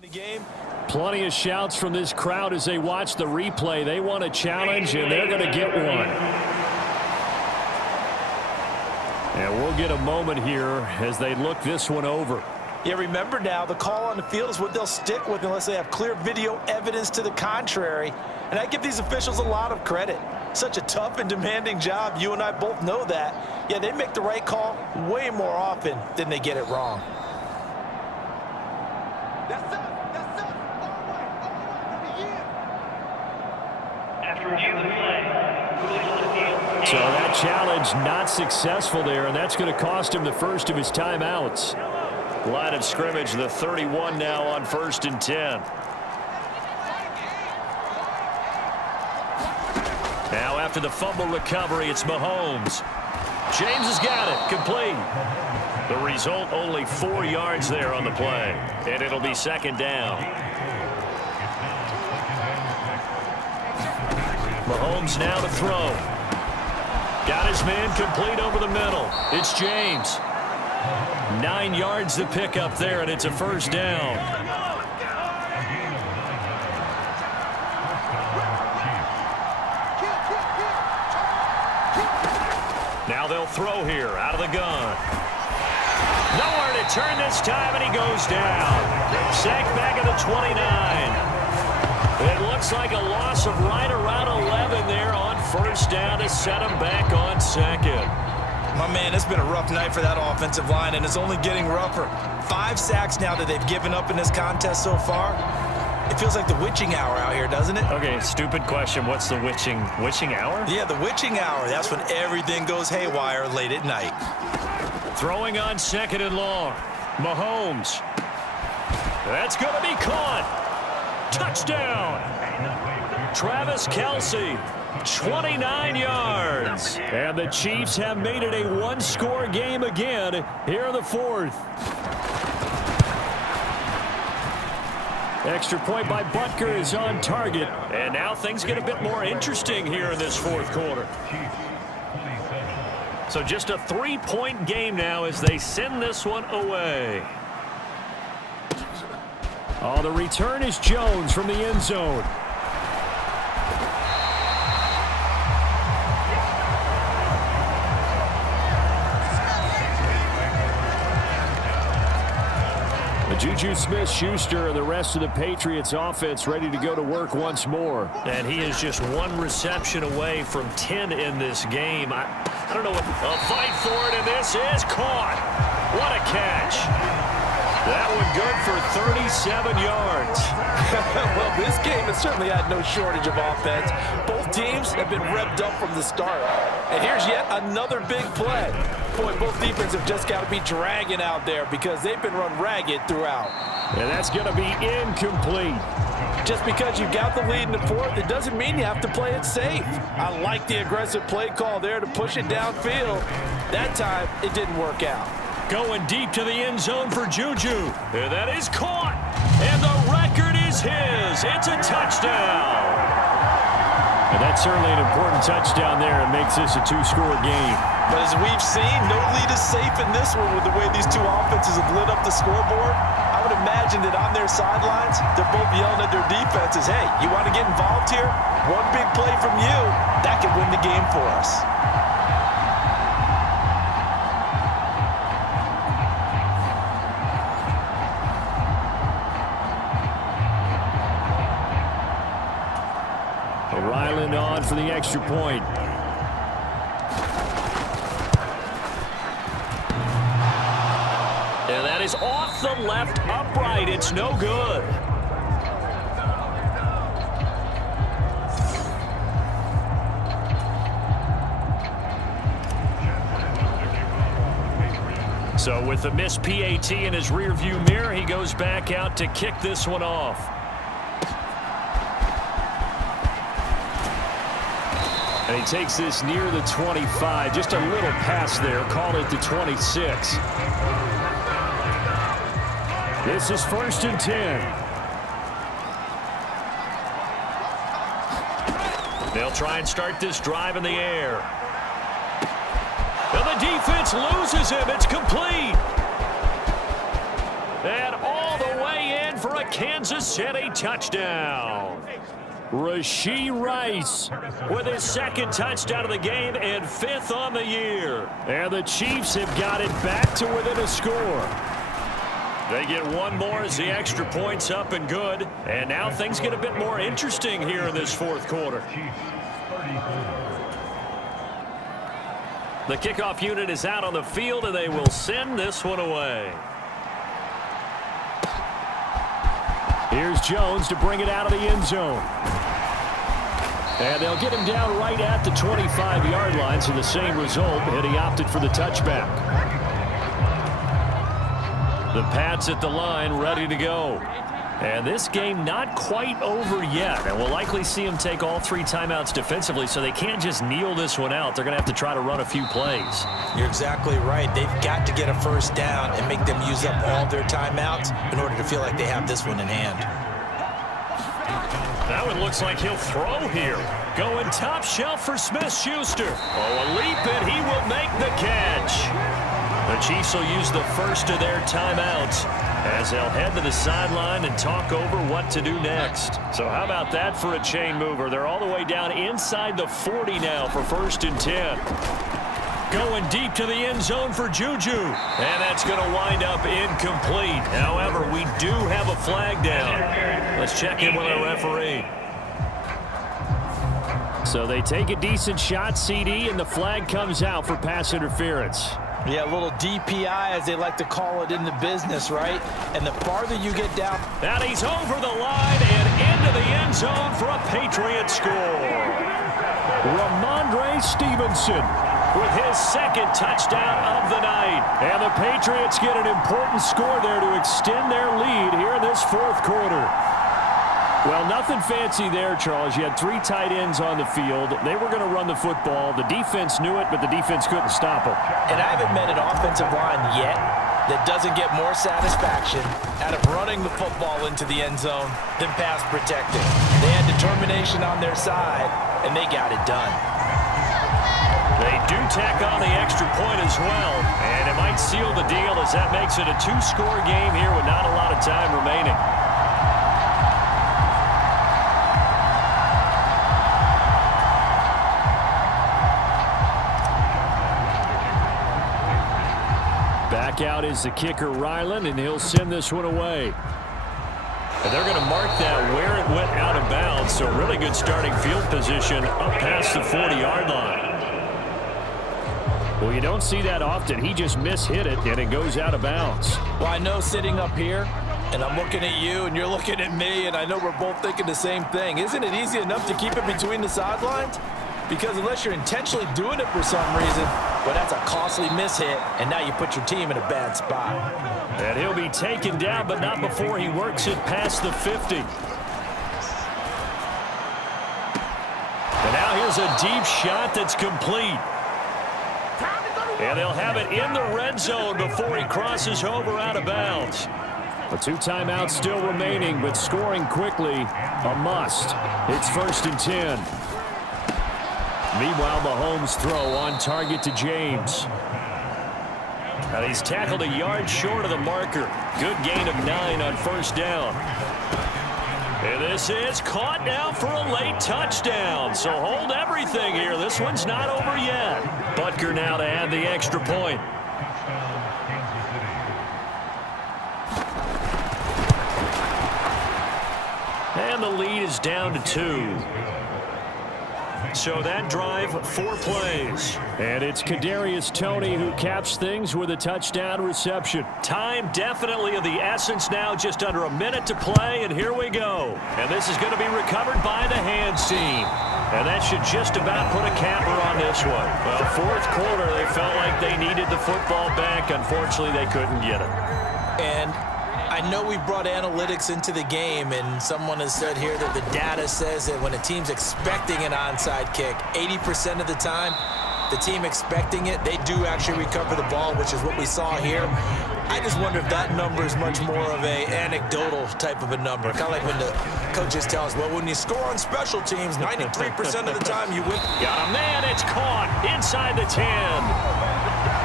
The game. Plenty of shouts from this crowd as they watch the replay. They want a challenge, and they're going to get one. And we'll get a moment here as they look this one over. Yeah, remember now, the call on the field is what they'll stick with unless they have clear video evidence to the contrary. And I give these officials a lot of credit. Such a tough and demanding job. You and I both know that. Yeah, they make the right call way more often than they get it wrong. That's up. All right. After review of the play, so that challenge not successful there, and that's going to cost him the first of his timeouts. Line of scrimmage, the 31 now on 1st and 10. Now after the fumble recovery, it's Mahomes. James has got it, complete. The result, only 4 yards there on the play, and it'll be 2nd down. Mahomes now to throw. Got his man complete over the middle. It's James. 9 yards to pick up there, and it's a 1st down. Now they'll throw here out of the gun. Nowhere to turn this time, and he goes down. Sacked back at the 29. It looks like a loss of right around 11 there on 1st down to set him back on 2nd. My man, it's been a rough night for that offensive line, and it's only getting rougher. 5 sacks now that they've given up in this contest so far. It feels like the witching hour out here, doesn't it? Okay, stupid question. What's the witching hour? Yeah, the witching hour. That's when everything goes haywire late at night. Throwing on 2nd and long. Mahomes. That's going to be caught. Touchdown. Travis Kelce. 29 yards. And the Chiefs have made it a one-score game again here in the 4th. Extra point by Butker is on target. And now things get a bit more interesting here in this 4th quarter. So just a 3-point game now as they send this one away. Oh, the return is Jones from the end zone. Juju Smith-Schuster and the rest of the Patriots offense ready to go to work once more. And he is just 1 reception away from 10 in this game. I don't know what. A fight for it, and this is caught. What a catch. That one good for 37 yards. Well, this game has certainly had no shortage of offense. Both teams have been revved up from the start. And here's yet another big play. Boy, both defenses have just got to be dragging out there because they've been run ragged throughout. And that's going to be incomplete. Just because you got the lead in the 4th, it doesn't mean you have to play it safe. I like the aggressive play call there to push it downfield. That time, it didn't work out. Going deep to the end zone for Juju. And that is caught. And the record is his. It's a touchdown. And that's certainly an important touchdown there. It makes this a 2-score game. But as we've seen, no lead is safe in this one with the way these two offenses have lit up the scoreboard. I would imagine that on their sidelines, they're both yelling at their defenses, hey, you want to get involved here? One big play from you, that could win the game for us. Ryland on for the extra point. And that is off the left upright. It's no good. So with the missed PAT in his rearview mirror, he goes back out to kick this one off. And he takes this near the 25. Just a little pass there. Call it the 26. This is 1st and 10. They'll try and start this drive in the air. And the defense loses him. It's complete. And all the way in for a Kansas City touchdown. Rashee Rice with his second touchdown of the game and 5th on the year. And the Chiefs have got it back to within a score. They get one more as the extra point's up and good. And now things get a bit more interesting here in this fourth quarter. The kickoff unit is out on the field, and they will send this one away. Here's Jones to bring it out of the end zone. And they'll get him down right at the 25-yard line, so the same result, and he opted for the touchback. The Pats at the line, ready to go. And this game not quite over yet. And we'll likely see them take all 3 timeouts defensively, so they can't just kneel this one out. They're going to have to try to run a few plays. You're exactly right. They've got to get a first down and make them use up all their timeouts in order to feel like they have this one in hand. That one looks like he'll throw here. Going top shelf for Smith-Schuster. Oh, a leap, and he will make the catch. The Chiefs will use the first of their timeouts as they'll head to the sideline and talk over what to do next. So how about that for a chain mover? They're all the way down inside the 40 now for 1st and 10. Going deep to the end zone for Juju. And that's going to wind up incomplete. However, we do have a flag down. Let's check in with our referee. So they take a decent shot, CD, and the flag comes out for pass interference. Yeah, a little DPI, as they like to call it in the business, right? And the farther you get down. And he's over the line and into the end zone for a Patriot score. Ramondre Stevenson with his 2nd touchdown of the night. And the Patriots get an important score there to extend their lead here in this 4th quarter. Well, nothing fancy there, Charles. You had 3 tight ends on the field. They were going to run the football. The defense knew it, but the defense couldn't stop them. And I haven't met an offensive line yet that doesn't get more satisfaction out of running the football into the end zone than pass protecting. They had determination on their side, and they got it done. They do tack on the extra point as well, and it might seal the deal as that makes it a 2-score game here with not a lot of time remaining. Back out is the kicker, Ryland, and he'll send this one away. And they're going to mark that where it went out of bounds, so really good starting field position up past the 40-yard line. Well, you don't see that often. He just mishit it, and it goes out of bounds. Well, I know sitting up here, and I'm looking at you, and you're looking at me, and I know we're both thinking the same thing. Isn't it easy enough to keep it between the sidelines? Because unless you're intentionally doing it for some reason, well, that's a costly mishit, and now you put your team in a bad spot. And he'll be taken down, but not before he works it past the 50. And now here's a deep shot that's complete. And they'll have it in the red zone before he crosses over out of bounds. The 2 timeouts still remaining, but scoring quickly, a must. It's 1st and 10. Meanwhile, Mahomes' throw on target to James. And he's tackled a yard short of the marker. Good gain of 9 on 1st down. And this is caught now for a late touchdown. So hold everything here. This one's not over yet. Butker now to add the extra point. And the lead is down to 2. So that drive, 4 plays. And it's Kadarius Toney who caps things with a touchdown reception. Time definitely of the essence now, just under a minute to play, and here we go. And this is going to be recovered by the hands team. And that should just about put a capper on this one. Well, 4th quarter, they felt like they needed the football back. Unfortunately, they couldn't get it. And I know we brought analytics into the game, and someone has said here that the data says that when a team's expecting an onside kick, 80% of the time, the team expecting it, they do actually recover the ball, which is what we saw here. I just wonder if that number is much more of a anecdotal type of a number. Kind of like when the coaches tell us, well, when you score on special teams, 93% of the time you win. Got a man, it's caught inside the 10.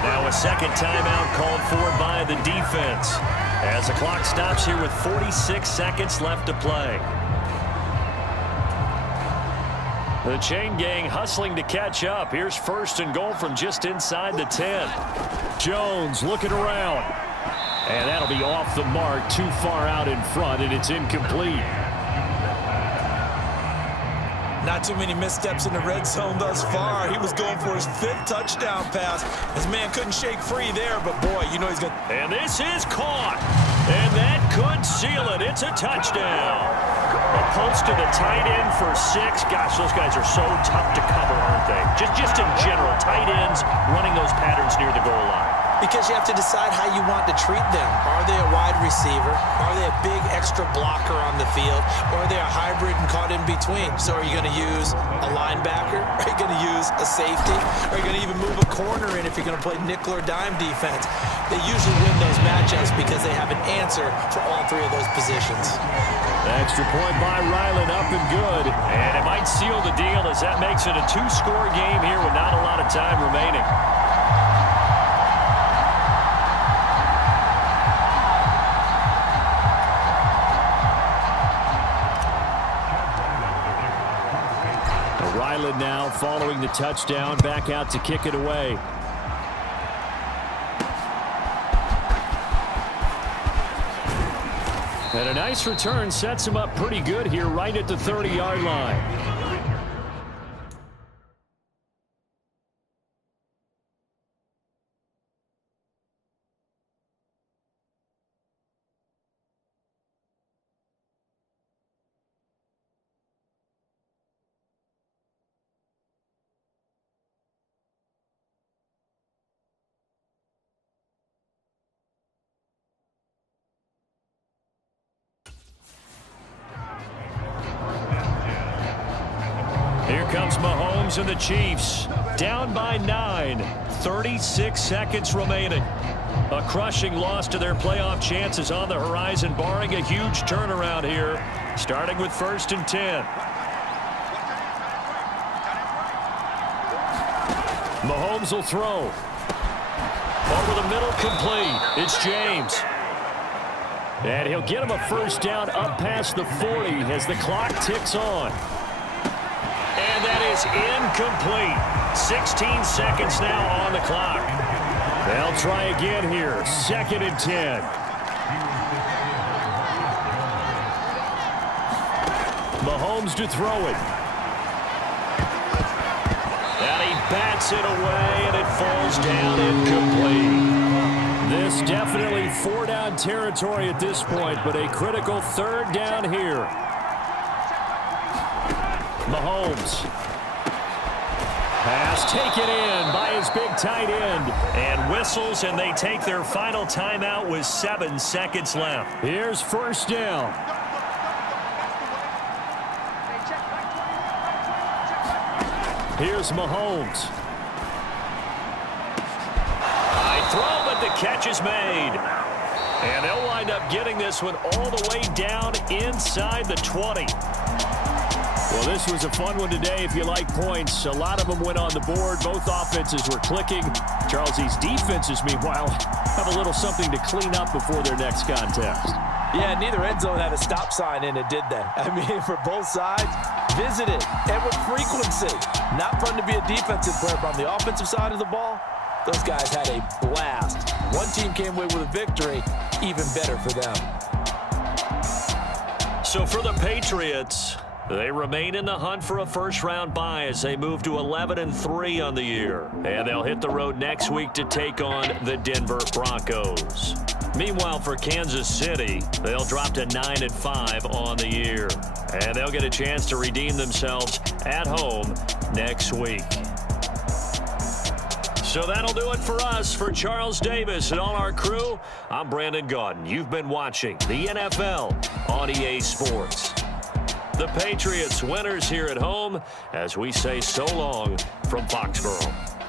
Now a second timeout called for by the defense as the clock stops here with 46 seconds left to play. The chain gang hustling to catch up. Here's first and goal from just inside the 10. Jones looking around. And that'll be off the mark, too far out in front, and it's incomplete. Not too many missteps in the red zone thus far. He was going for his 5th touchdown pass. His man couldn't shake free there, but boy, you know he's going to... And this is caught. And that could seal it. It's a touchdown. A post to the tight end for 6. Gosh, those guys are so tough to cover, aren't they? Just in general, tight ends running those patterns near the goal line. Because you have to decide how you want to treat them. Are they a wide receiver? Are they a big extra blocker on the field? Or are they a hybrid and caught in between? So are you going to use a linebacker? Are you going to use a safety? Are you going to even move a corner in if you're going to play nickel or dime defense? They usually win those matchups because they have an answer for all 3 of those positions. The extra point by Ryland up and good. And it might seal the deal as that makes it a 2-score game here with not a lot of time remaining. Ryland now following the touchdown, back out to kick it away. And a nice return sets him up pretty good here right at the 30-yard line. Here comes Mahomes and the Chiefs. Down by 9. 36 seconds remaining. A crushing loss to their playoff chances on the horizon, barring a huge turnaround here. Starting with 1st and 10. Mahomes will throw. Over the middle, complete. It's James. And he'll get him a first down up past the 40 as the clock ticks on. And that is incomplete. 16 seconds now on the clock. They'll try again here. 2nd and 10. Mahomes to throw it. And he bats it away, and it falls down incomplete. This definitely 4-down territory at this point, but a critical 3rd down here. Mahomes. Pass taken in by his big tight end. And whistles, and they take their final timeout with 7 seconds left. Here's first down. Here's Mahomes. High throw, but the catch is made. And they'll wind up getting this one all the way down inside the 20. Well, this was a fun one today if you like points. A lot of them went on the board. Both offenses were clicking. Charles, these defenses, meanwhile, have a little something to clean up before their next contest. Yeah, neither end zone had a stop sign in it, did they? I mean, for both sides, visit it, and with frequency. Not fun to be a defensive player, but on the offensive side of the ball, those guys had a blast. One team came away with a victory, even better for them. So for the Patriots, they remain in the hunt for a first-round bye as they move to 11-3 on the year. And they'll hit the road next week to take on the Denver Broncos. Meanwhile, for Kansas City, they'll drop to 9-5 on the year. And they'll get a chance to redeem themselves at home next week. So that'll do it for us. For Charles Davis and all our crew, I'm Brandon Gaudin. You've been watching the NFL on EA Sports. The Patriots winners here at home as we say so long from Foxborough.